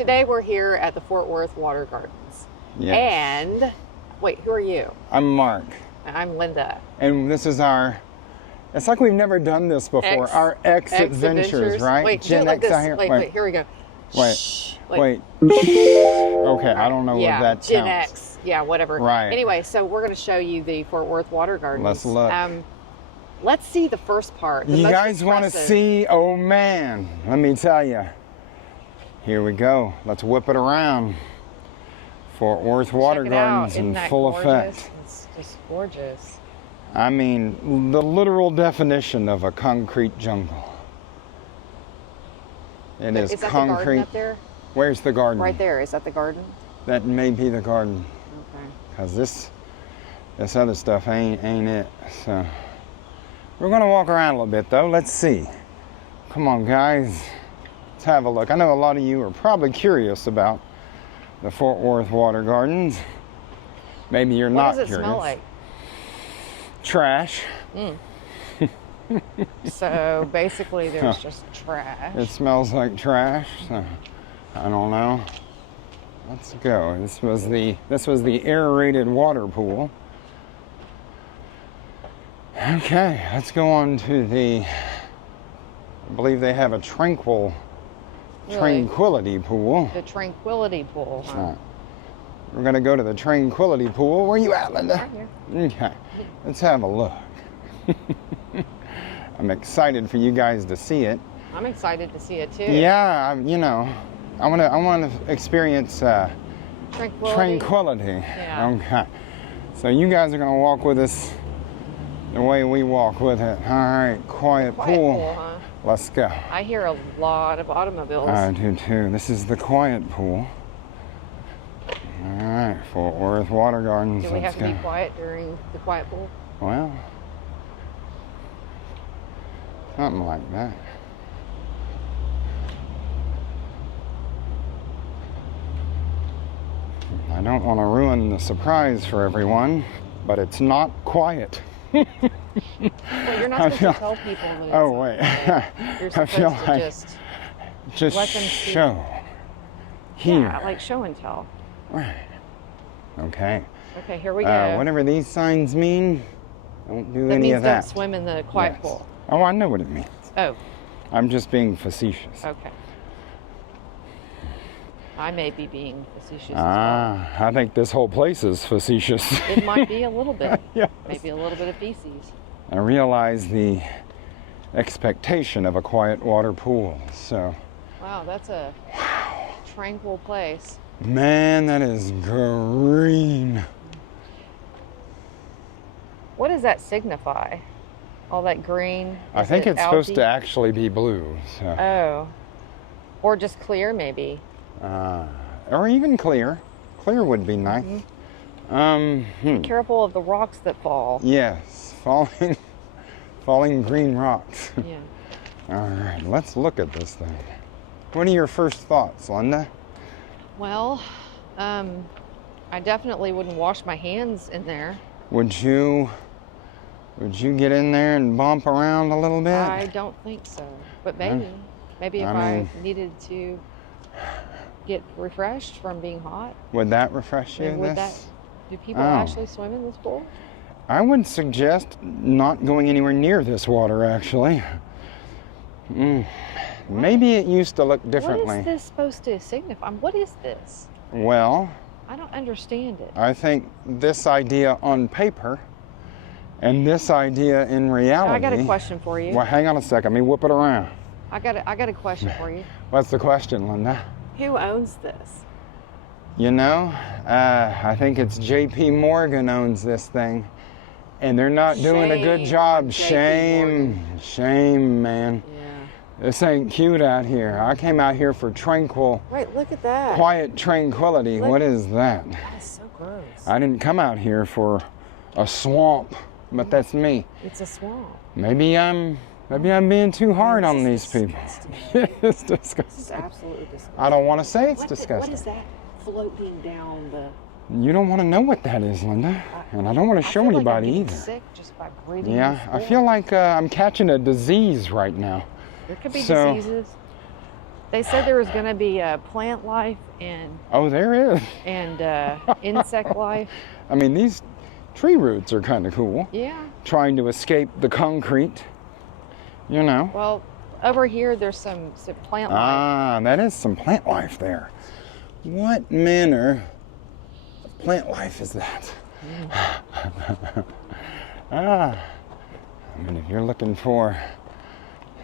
today we're here at the Fort Worth Water Gardens. Yes. And, wait, who are you? I'm Mark. I'm Linda. And this is it's like we've never done this before. Our X adventures, right? Wait, Gen like X this. out here. Wait, here we go. Wait. Okay, I don't know what that Gen counts. X. Yeah, whatever. Right. Anyway, so we're going to show you the Fort Worth Water Gardens. Let's look. Let's see the first part. You guys want to see? Oh man, let me tell you. Here we go. Let's whip it around. Fort Worth Water Gardens in full effect. It's just gorgeous. I mean, the literal definition of a concrete jungle. It is that concrete. The garden up there? Where's the garden? Right there. Is that the garden? That may be the garden. Okay. Cause this other stuff ain't it. So we're gonna walk around a little bit though. Let's see. Come on, guys. Let's have a look. I know a lot of you are probably curious about the Fort Worth Water Gardens. Maybe you're not curious. What does it smell like? Trash. So basically there's just trash. It smells like trash. So I don't know. Let's go. This was the aerated water pool. Okay, let's go on to I believe they have a tranquility pool. The tranquility pool, huh? We're gonna go to the tranquility pool. Where you at, Linda? Right here. Okay, let's have a look. I'm excited for you guys to see it. I'm excited to see it too. Yeah, I want to experience tranquility. Yeah. Okay, so you guys are gonna walk with us the way we walk with it. All right, quiet pool. Huh? Let's go. I hear a lot of automobiles. I do too. This is the quiet pool. All right, Fort Worth Water Gardens. Do we have to be quiet during the quiet pool? Well, something like that. I don't want to ruin the surprise for everyone, but it's not quiet. Well, you're not supposed to tell people that it's wait. You're supposed to just let them see. show. Here. Yeah, like show and tell. Right. Okay. Okay, here we go. Whatever these signs mean, don't do any of that. Don't swim in the quiet pool. Oh, I know what it means. Oh. I'm just being facetious. Okay. I may be being facetious as well. I think this whole place is facetious. It might be a little bit. Yes. Maybe a little bit of feces. I realize the expectation of a quiet water pool, so. Wow, that's a tranquil place. Man, that is green. What does that signify? All that green? I think it's supposed to actually be blue. So. Oh. Or just clear, maybe. Or even clear. Clear would be nice. Be careful of the rocks that fall. Yes, falling green rocks. Yeah. All right, let's look at this thing. What are your first thoughts, Linda? Well, I definitely wouldn't wash my hands in there. Would you get in there and bump around a little bit? I don't think so, but maybe. Maybe if I needed to get refreshed from being hot. Would that refresh you? Do people actually swim in this pool? I would suggest not going anywhere near this water, actually. Maybe it used to look differently. What is this supposed to signify? What is this? Well, I don't understand it. I think this idea on paper and this idea in reality. I got a question for you. Well, hang on a second. Let me whip it around. I got a question for you. What's the question, Linda? Who owns this? You know, I think it's J.P. Morgan owns this thing, and they're not doing a good job. Shame, man. Yeah. This ain't cute out here. I came out here for tranquil. Right, look at that. Quiet tranquility. What is that? That is so gross. I didn't come out here for a swamp, but that's me. It's a swamp. Maybe I'm being too hard on these people. It's disgusting. This is absolutely disgusting. I don't want to say it's disgusting. What is that floating down the... You don't want to know what that is, Linda. And I don't want to show anybody like I'm either. Sick just by breathing. Yeah, I feel like I'm catching a disease right now. There could be diseases. They said there was going to be plant life and Oh, there is. Insect life. I mean, these tree roots are kind of cool. Yeah. Trying to escape the concrete, you know. Well, over here there's some plant life. Ah, that is some plant life there. What manner of plant life is that? I mean, if you're looking for...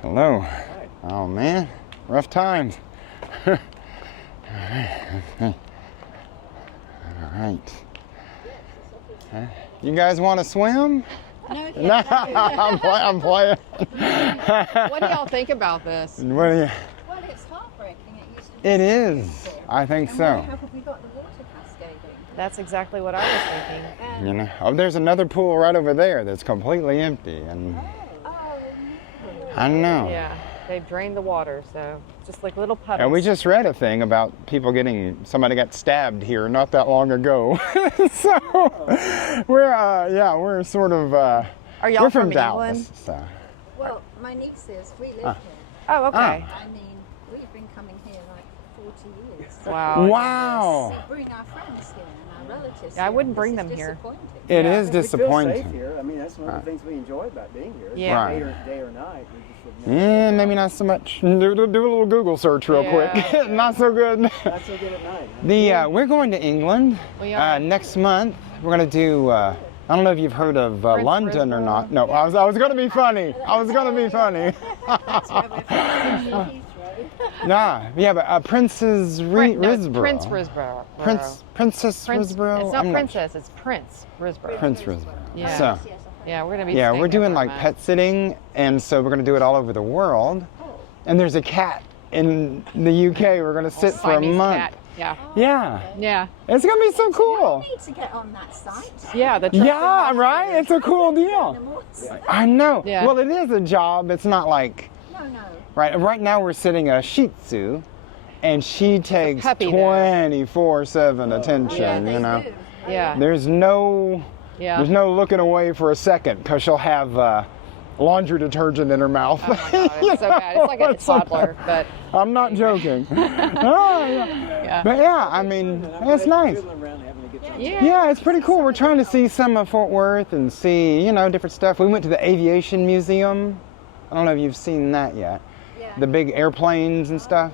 Hello. Oh, man. Rough times. All right. You guys want to swim? No, I'm playing. What do y'all think about this? What do you? Well, it's heartbreaking. It used to be. It is. I think And so. why haven't we got the water cascading? That's exactly what I was thinking. You know. Oh, there's another pool right over there that's completely empty, and Oh, I don't know. Yeah, they've drained the water, so just like little puddles. And we just read a thing about people somebody got stabbed here not that long ago. So we're sort of, Are y'all we're from Dallas. England? So. well, my nieces, we live here. Oh, okay. I mean, we've been coming here like 40 years. Wow. Wow. We bring our friends here and our relatives. Yeah, I here, wouldn't and bring this them is here. disappointing. It Yeah. is We feel disappointing. safe here. I mean, that's one of the things we enjoy about being here. Yeah. Right. Day or night, we just would never. Maybe not so much. Do a little Google search real Yeah. quick. Not so good. Not so good at night. Huh? We're going to England We are. next month. We're going to do. I don't know if you've heard of Prince London or Risborough. not. No, I was going to be funny. I was going to be funny. That's where we're from, Heathrow. Nah, yeah, but Princess Risborough. Prince Risborough. Princess Prince, Risborough. It's not I'm Princess, it's Prince Risborough. Prince Risborough. Yeah. So, Yes, yes, Yeah, we're gonna be. yeah, staying we're there doing for a like month. pet sitting, and so we're going to do it all over the world. And there's a cat in the UK. We're going to sit for a Siamese month. cat. Yeah. Yeah, Yeah. it's going to be so cool. We need to get on that site. Yeah. The Yeah, right? It's a cool deal. Animals. I know. Yeah. Well, it is a job. It's not like, No, no. right now we're sitting a Shih Tzu, and she takes puppy, though. 24/7 attention, Yeah, they you know. do. Yeah. There's no looking away for a second because she'll have laundry detergent in her mouth. Oh my God, it's so bad. It's like a toddler, but I'm not joking. Oh, yeah. yeah. But yeah, I mean, it's nice. Fiddling around having a good time. Yeah. Yeah, it's pretty cool. We're trying to see some of Fort Worth and see, different stuff. We went to the Aviation Museum. I don't know if you've seen that yet. Yeah. The big airplanes and stuff.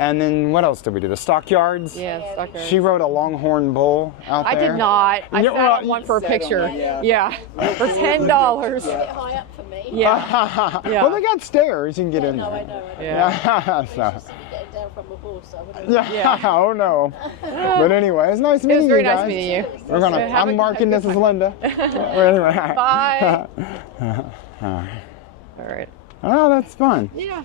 And then what else did we do? The stockyards. Yeah. Sucker. She rode a longhorn bull out I there. did not. I Yeah, sat well, on one for a sat on picture. one, yeah. Yeah. For $10. It's a bit high up for me. Yeah. Yeah. Well, they got stairs. You can get in No, there. I know. Yeah. So, Used to be getting down from a horse, so I wouldn't yeah. Oh no. But anyway, it's nice It meeting was very you guys. nice meeting you. We're gonna. Yeah, have I'm a- marking this as Linda. Anyway. Bye. All right. Oh, that's fun. Yeah.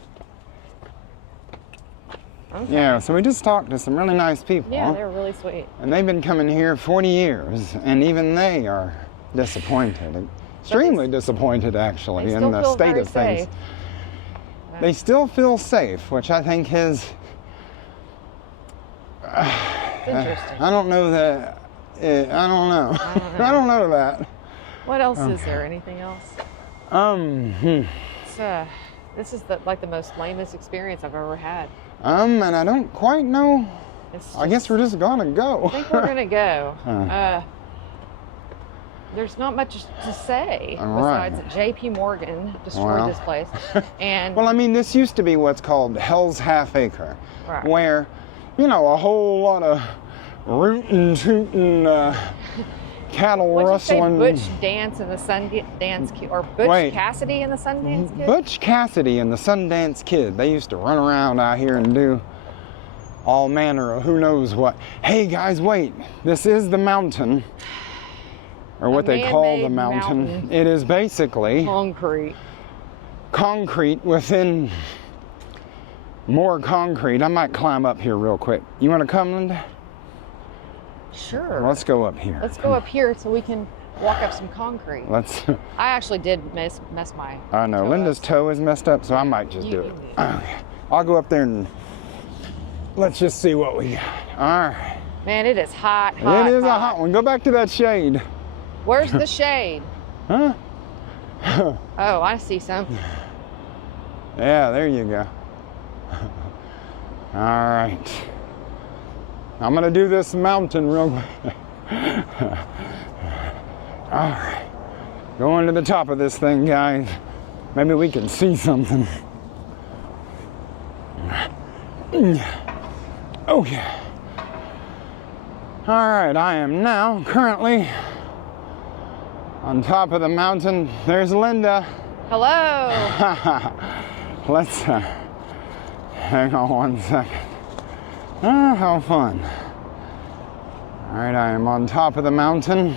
Okay. Yeah, so we just talked to some really nice people. Yeah, they were really sweet. And they've been coming here 40 years, and even they are disappointed. Extremely disappointed, actually, They in still the feel state very of things. safe. They still feel safe, which I think is. It's interesting. I don't know that. I don't know. I don't know that. What else is there? Anything else? It's, this is the most lamest experience I've ever had. And I don't quite know. It's I guess we're just gonna go. I think we're gonna go. Huh. There's not much to say All right. besides that J.P. Morgan destroyed Well. this place, and Well, I mean, this used to be what's called Hell's Half Acre, Right. where, a whole lot of rootin' tootin' cattle what'd you say, rustling. Butch Dance and the Sundance Kid, or Butch Wait. Cassidy and the Sundance Kid? Butch Cassidy and the Sundance Kid, they used to run around out here and do all manner of who knows what. Hey guys, wait, this is the mountain, or what they call the man-made mountain. It is basically Concrete. concrete within more concrete. I might climb up here real quick. You want to come, Linda? Sure. Let's go up here. Let's go up here so we can walk up some concrete. Let's. I actually did mess my. I know toe Linda's up. toe is messed up, so I might just You do can it. do it. Okay. I'll go up there and let's just see what we got. All right. Man, it is hot. Hot, It is a hot one. Go back to that shade. Where's the shade? Huh? Oh, I see some. Yeah, there you go. All right. I'm gonna do this mountain real quick. All right. Going to the top of this thing, guys. Maybe we can see something. Oh yeah. All right, I am now currently on top of the mountain. There's Linda. Hello. Let's hang on one second. Ah, how fun. All right, I am on top of the mountain.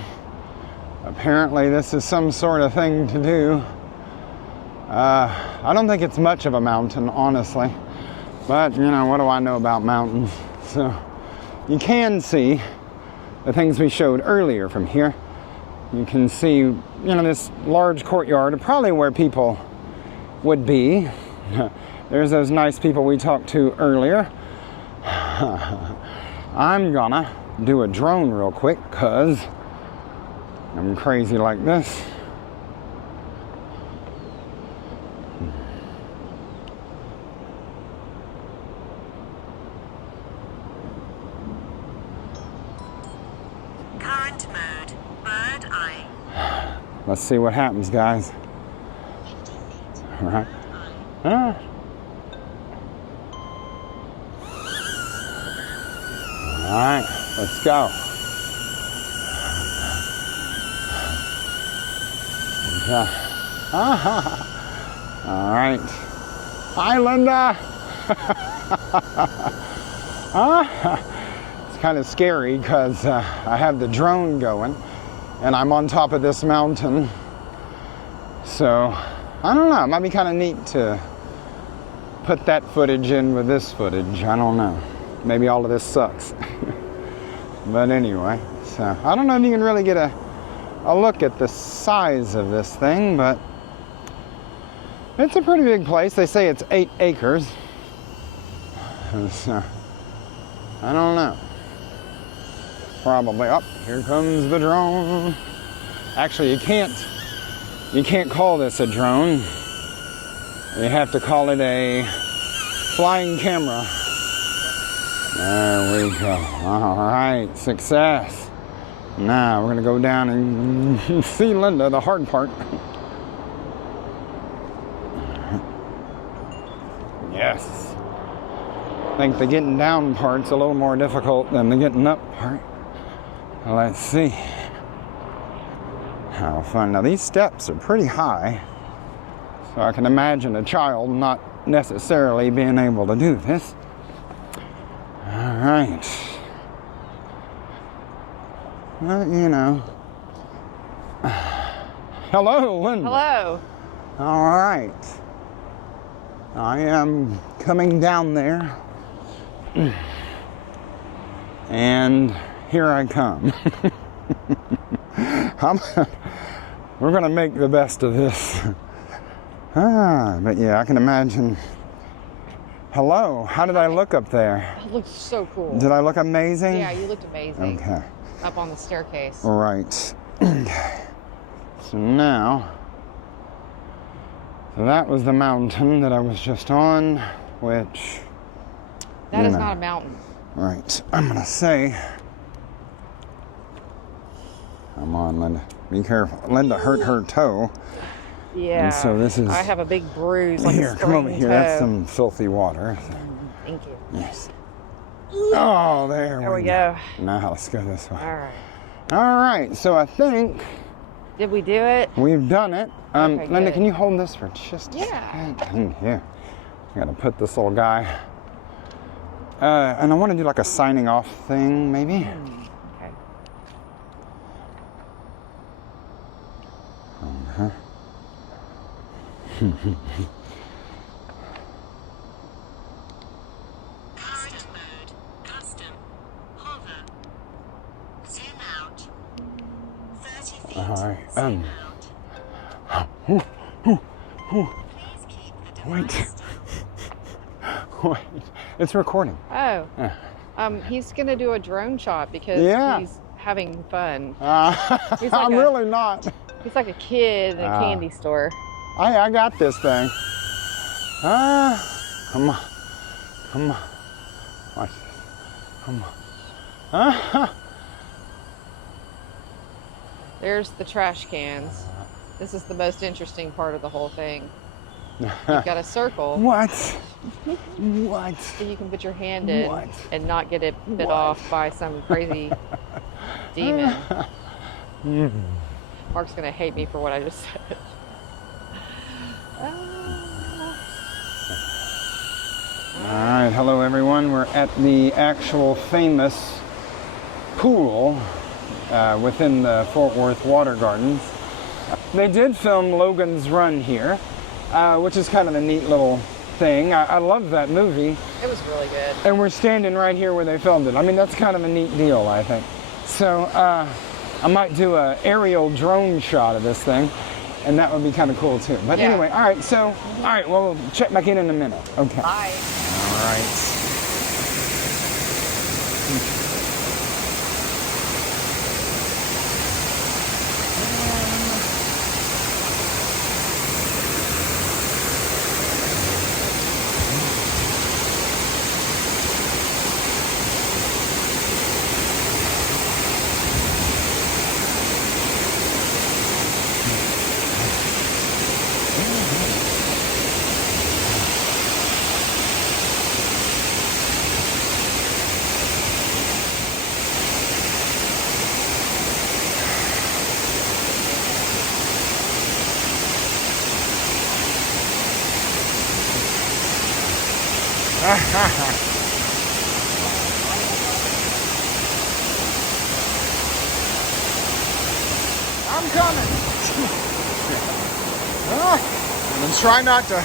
Apparently this is some sort of thing to do. I don't think it's much of a mountain, honestly. But, you know, what do I know about mountains? So, you can see the things we showed earlier from here. You can see, you know, this large courtyard, probably where people would be. There's those nice people we talked to earlier. I'm gonna do a drone real quick, cause I'm crazy like this. Current mode, bird eye. Let's see what happens, guys. 50 feet. All right. Ah. All right, let's go. Okay. All right. Hi, Linda. It's kind of scary because I have the drone going and I'm on top of this mountain. So, I don't know. It might be kind of neat to put that footage in with this footage. I don't know. Maybe all of this sucks. But anyway, so I don't know if you can really get a look at the size of this thing, but it's a pretty big place. They say it's 8 acres. So, I don't know. Probably. Oh, here comes the drone. Actually, you can't call this a drone. You have to call it a flying camera. There we go. All right, success. Now we're gonna go down and see Linda, the hard part. Yes. I think the getting down part's a little more difficult than the getting up part. Let's see. How fun. Now these steps are pretty high, so I can imagine a child not necessarily being able to do this. All right. Well, you know. Hello, Linda. Hello. All right. I am coming down there. And here I come. We're going to make the best of this. But yeah, I can imagine. Hello, how did I look up there? It looks so cool. Did I look amazing? Yeah, you looked amazing. Okay. Up on the staircase. Right. Okay. So now, so that was the mountain that I was just on, which... That is not a mountain. Right. I'm going to say... Come on, Linda. Be careful. Linda hurt her toe. Yeah. And so this is... I have a big bruise. Like Here, a come over sprained here. That's toe. some filthy water. Thank you. Yes. Oh, There we go. Now let's go this way. All right. All right. So I think Did we do it? we've done it. Okay, Linda, good. can you hold this for just a Yeah. second? Here. I gotta put this little guy. And I want to do like a signing off thing, maybe. Okay. Uh-huh. Current mode, custom, hover, zoom out, 30 feet, All right. zoom out. Please keep the Wait. device. Wait. It's recording. Oh. Yeah. He's gonna do a drone shot because Yeah. he's having fun. I'm like really not. He's like a kid in a candy store. I got this thing. Come on. Come on. Watch this. Come on. There's the trash cans. This is the most interesting part of the whole thing. You've got a circle. What? What? So you can put your hand in What? and not get it bit What? off by some crazy demon. Mark's gonna hate me for what I just said. All right, hello everyone. We're at the actual famous pool within the Fort Worth Water Gardens. They did film Logan's Run here, which is kind of a neat little thing. I love that movie. It was really good. And we're standing right here where they filmed it. I mean, that's kind of a neat deal, I think. So I might do an aerial drone shot of this thing, and that would be kind of cool too. But Yeah. anyway, all right, well, we'll check back in a minute. Okay. Bye. All right. I'm coming. And try not to